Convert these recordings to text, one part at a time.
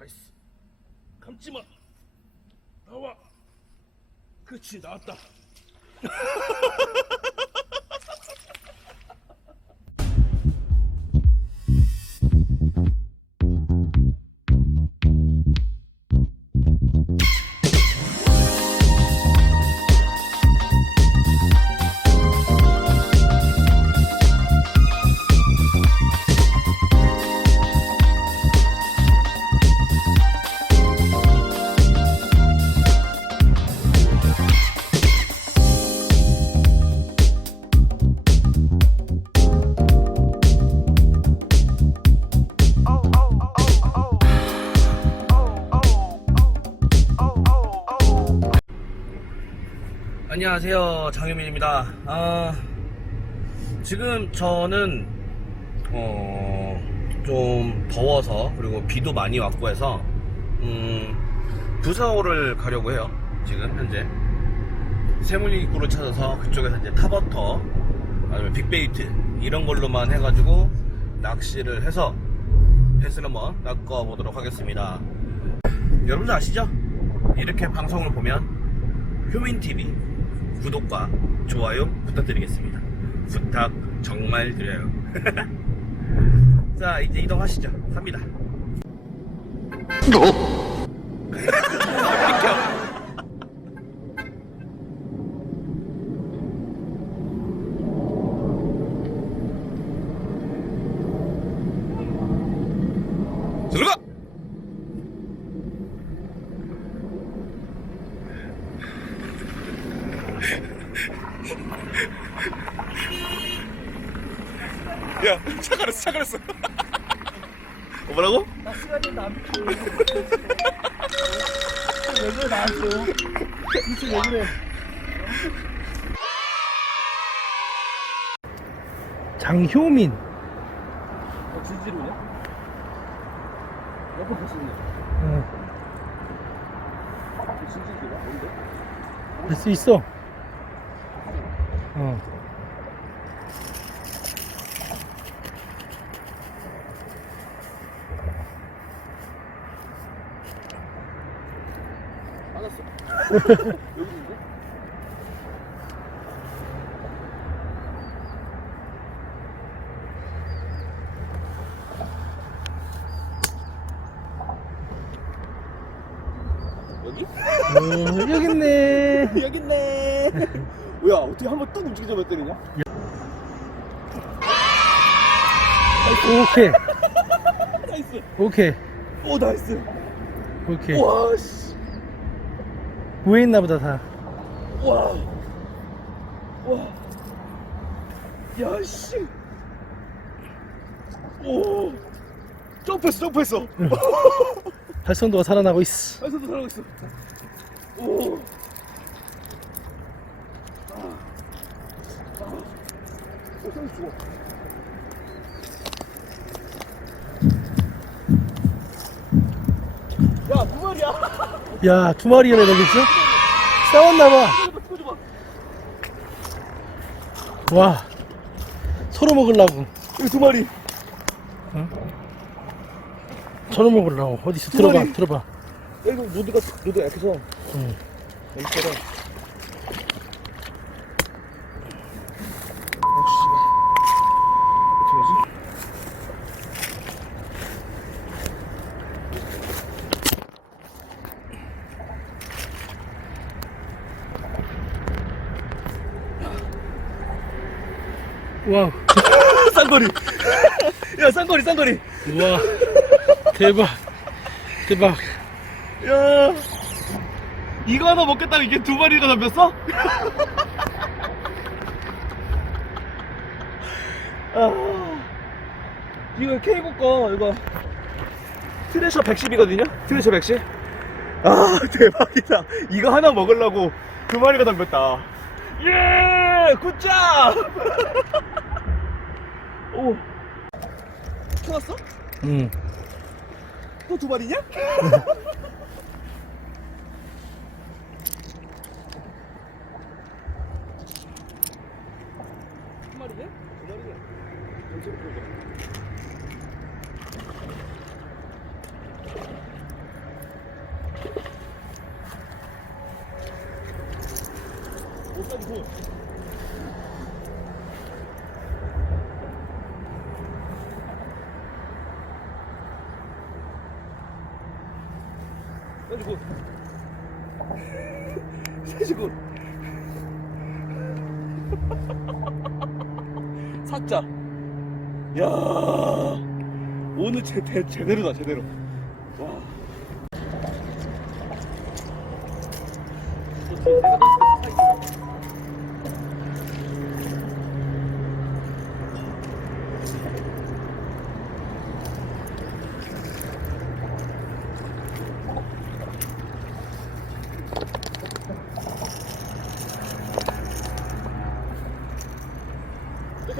나이스. 감지 마. 나와. 그치 나왔다. 안녕하세요 장유민입니다. 아, 지금 저는 어, 좀 더워서 그리고 비도 많이 왔고 해서 음, 부서호를 가려고 해요. 지금 현재 세물리 입구를 찾아서 그쪽에서 이제 타버터 아니면 빅베이트 이런 걸로만 해가지고 낚시를 해서 횟을 한번 낚아 보도록 하겠습니다. 여러분들 아시죠? 이렇게 방송을 보면 효민TV 구독과 좋아요 부탁드리겠습니다. 부탁 정말 드려요. 자, 이제 이동하시죠. 갑니다. 들어가! 야, 차가렸어, 차가렸어. 어, 뭐라고? 나 시간이 남지. 왜 그래 나한테? 진짜 왜 그래? 장효민. 어, 진지로냐? 몇번 보시네. 응. 진지로야? 뭔데? 할수 있어. 어. 알았어. 여기 있는데? 여기? 어, 여기 있네. 여기 있네. 뭐야 어떻게 한번 뚝 움직이자면 때리냐? 오케이. 나이스. 오케이. 오 나이스. 오케이. 와 씨. 위에 있나 보다 다. 와. 와. 야 씨. 오. 점프했어 점프했어. 활성도가 살아나고 있어. 발소도 살아고 있어. 오. 아. 아. 오, 쌍 죽어. 야, 두 마리야. 야, 두 여기 있어? 싸웠나봐. 와. 서로 먹으려고. 여기 두 마리. 서로 먹으려고. 어디서 두 들어봐, 마리. 들어봐. 야, 이거 노드가, 노드가 약해서. 응. 여기다가. 어떻게 하지? 와우. 쌍거리. 야, 쌍거리, 쌍거리. 우와. 대박. 대박. 야. 이거 하나 먹겠다고 이게 두 마리가 잡혔어? 아. 이거 케이블 거, 이거. 트레셔 110이거든요? 트레셔 110? 아, 대박이다. 이거 하나 먹으려고 두 마리가 덤볐다. 예! 굿잡! 오. 찾았어? 응. 또두 마리냐? 한 마리냐? 두 마리냐? 전체로 보자. 가지고 가지고 사자. 야 오늘 제, 제, 제대로다 제대로. 와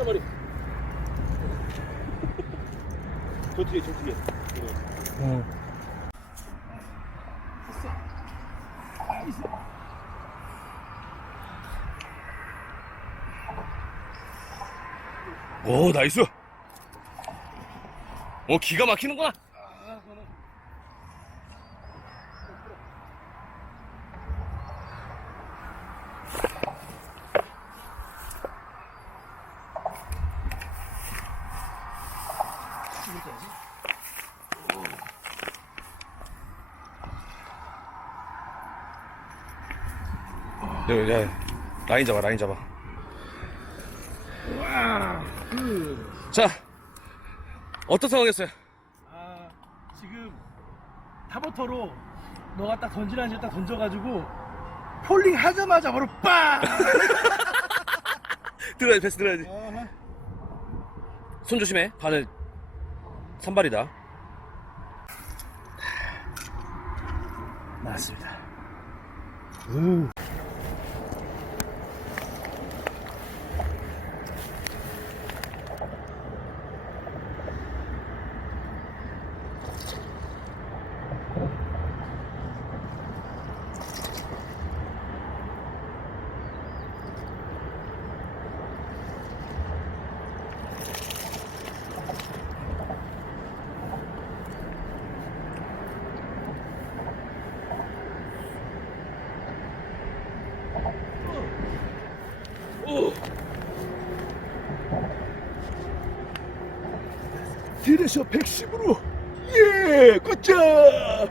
끝머리 저 뒤에 저 뒤에 응. 오 나이스 오 기가 막히는구나 야, 야, 라인 잡아 라인 잡아 자 어떤 상황이었어요? 아, 지금 타버터로 너가 딱 던지라는 딱 던져가지고 폴링 하자마자 바로 빵! 들어야지 패스 들어야지 손 조심해 바늘 선발이다 나왔습니다. 오. 디레셔 110으로. 예 꽂자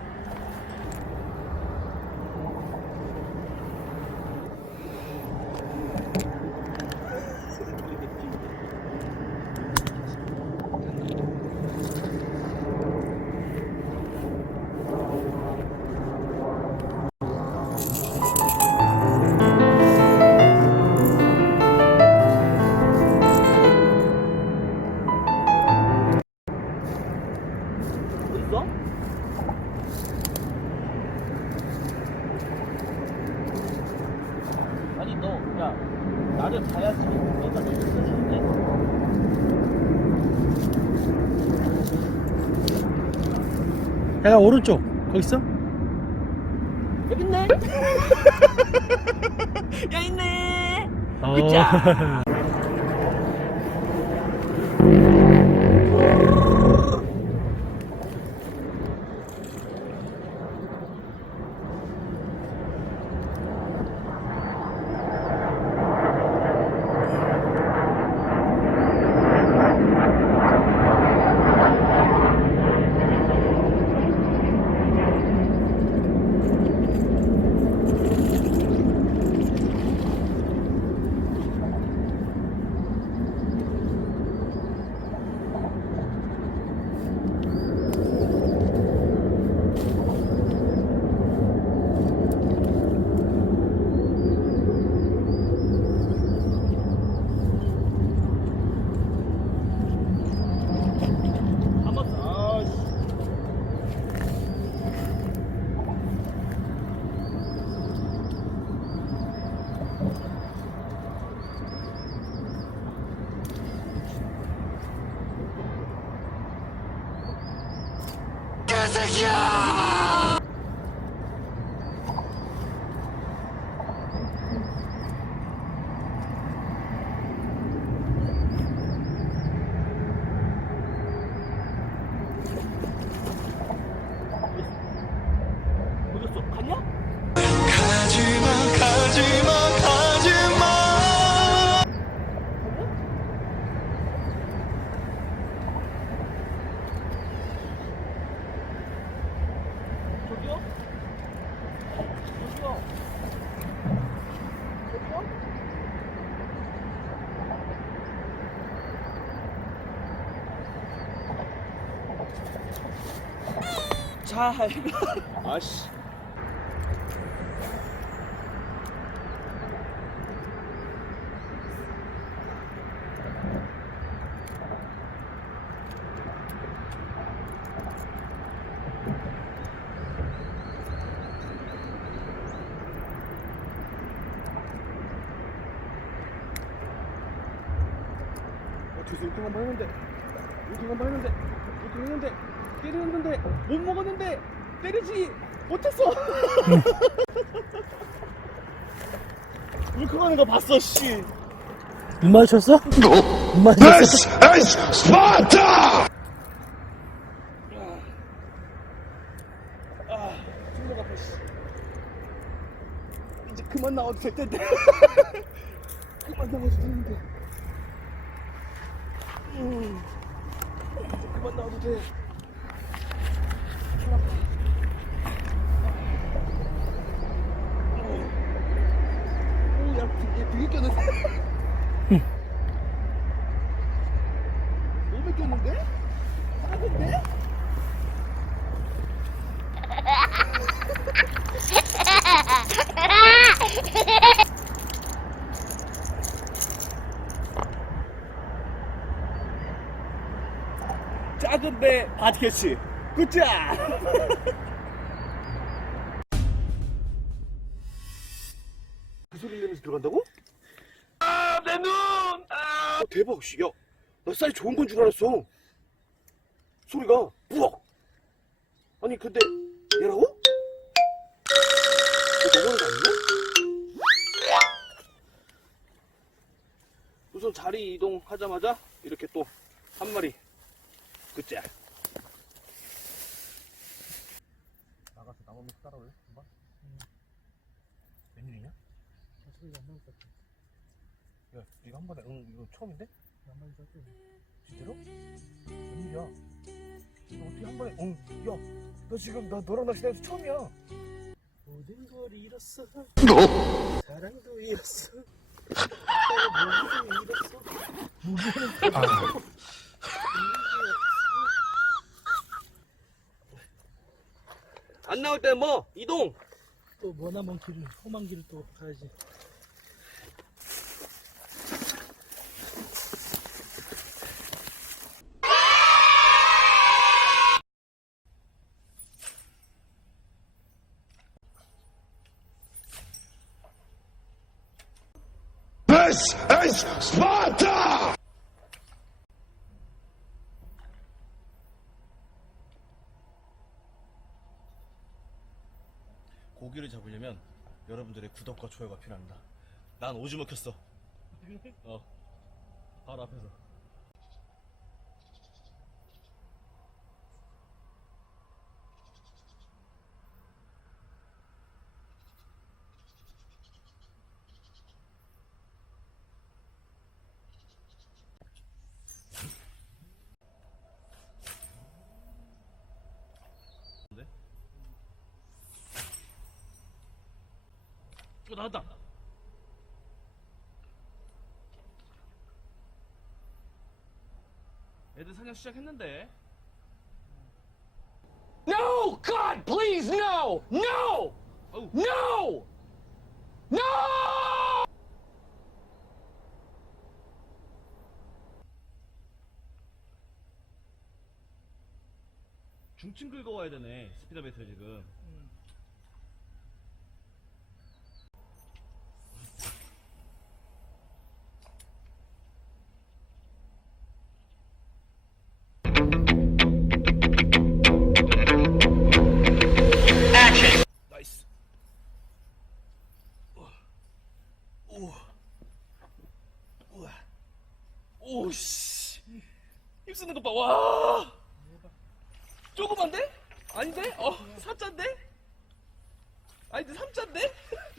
거기 있어? 여기 있네 야 있네어 갔냐? 가지마 가지마 가지마 잘. 아씨. 어, 뒤에서 우승 한번 했는데, 우승 한번 했는데, 우승 했는데, 때리는데, 못 먹었는데, 때리지 못했어. 울컥하는 거 봤어, 씨. 눈 마주쳤어? 눈 마주쳤어? 아, 아파, 씨. 이제 그만 나와도 될 텐데. 그만 나와도 되는데. 음, 이제 그만 나와도 돼. 손 아파. 오, 야, 되게, 되게 꼈는데? 몸에 꼈는데? 하는데? 작은 배 바디캐치 굿자 좋은 건 줄 알았어 소리가 부엌 아니 근데 얘라고? 이거 넘어가는 거 아니야? 우선 자리 이동하자마자 이렇게 또 한 마리 그짜 나가서 나오면서 따라올래? 한번? 웬일이냐? 야, 네가 한 번에 응 이거 처음인데? 진짜로? 웬일이야? 너 어떻게 한 번에 응? 야, 너 지금 나 너랑 낚시다해서 처음이야. 모든 걸 잃었어. 사랑도 잃었어. 모든 잃었어. 안 나올 때 뭐 이동. 또 머나먼 길을 험한 길을 또 가야지. This is Sparta! 고기를 잡으려면 여러분들의 구독과 좋아요가 필요합니다. 난 오징어 켰어. 어. 바로 앞에서. 어, 나왔다. 애들 사냥 시작했는데. No! God, please, no! No! 어우. No! No! 중층 긁어와야 되네. 스피드베이트 지금. 쓰는 것 봐. 와. 조그만데? 아닌데? 어, 4자인데? 아닌데 3자인데?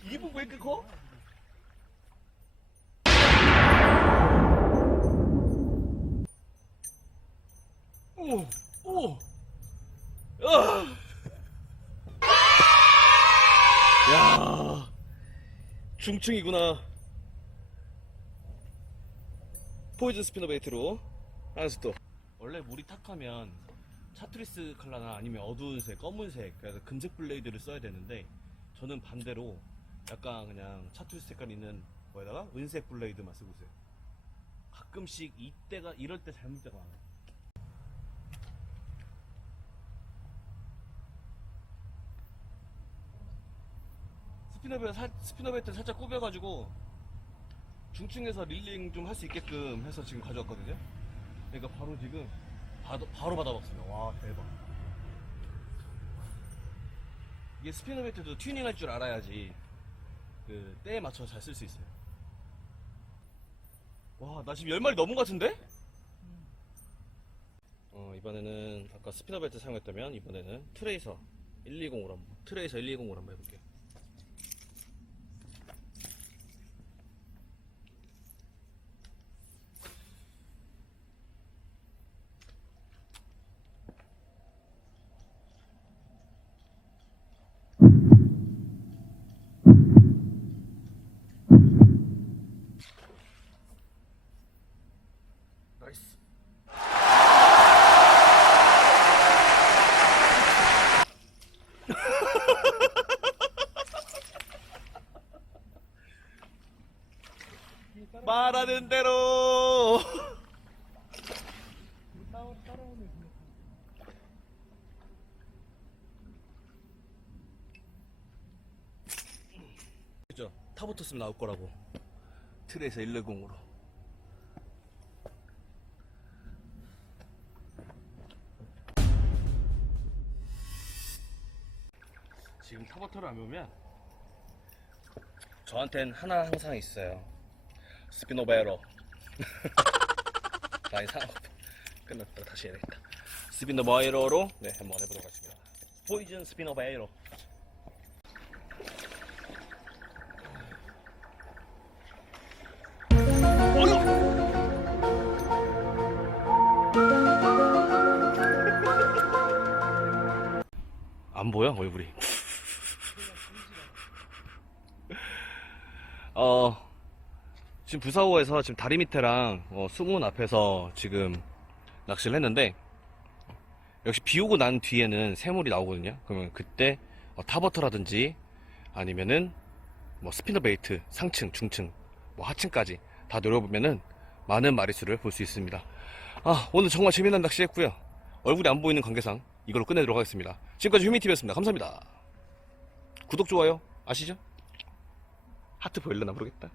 이분 왜 이렇게 커? 오, 오, 아. 야, 중층이구나. 포이즌 스피너 베이트로 하나씩 또. 원래 물이 탁하면 차트리스 컬러나 아니면 어두운 색, 검은색, 그래서 금색 블레이드를 써야 되는데 저는 반대로 약간 그냥 차트리스 색깔 있는 거에다가 은색 블레이드만 쓰고 있어요. 가끔씩 이때가 이럴 때 잘못 때가 많아요. 스피너벨 살 스피너벨트 살짝 꾸며가지고 중층에서 릴링 좀 할 수 있게끔 해서 지금 가져왔거든요. 그러니까 바로 지금 바로, 바로 받아봤어요. 와 대박. 이게 스피너 벨트도 튜닝 할 줄 알아야지 그 때에 맞춰 잘 쓸 수 있어요. 와 나 지금 10마리 넘은 것 같은데? 어 이번에는 아까 스피너 벨트 사용했다면 이번에는 트레이서 120으로 한번 트레이서 120으로 한번 해볼게요. 말하는 대로. 그죠? 타보토스면 나올 거라고. 트레이서 110으로. 지금 타버터를 안 보면 저한텐 하나 항상 있어요. 스피노바에로. 아니 상 끝났다 다시 해야겠다. 스피노바에로로 네 한번 해보도록 하겠습니다. 포이즌 스피노바에로. 안 보여 얼굴이. 어 지금 부사호에서 지금 다리 밑에랑 어, 수문 앞에서 지금 낚시를 했는데 역시 비 오고 난 뒤에는 새물이 나오거든요. 그러면 그때 어, 타버터라든지 아니면은 뭐 스피너 베이트 상층, 중층, 뭐 하층까지 다 노려보면은 많은 마리수를 볼 수 있습니다. 아 오늘 정말 재미난 낚시했고요. 얼굴이 안 보이는 관계상 이걸로 끝내도록 하겠습니다. 지금까지 휴미TV였습니다. 감사합니다. 구독, 좋아요 아시죠? 하트 보일려나 모르겠다.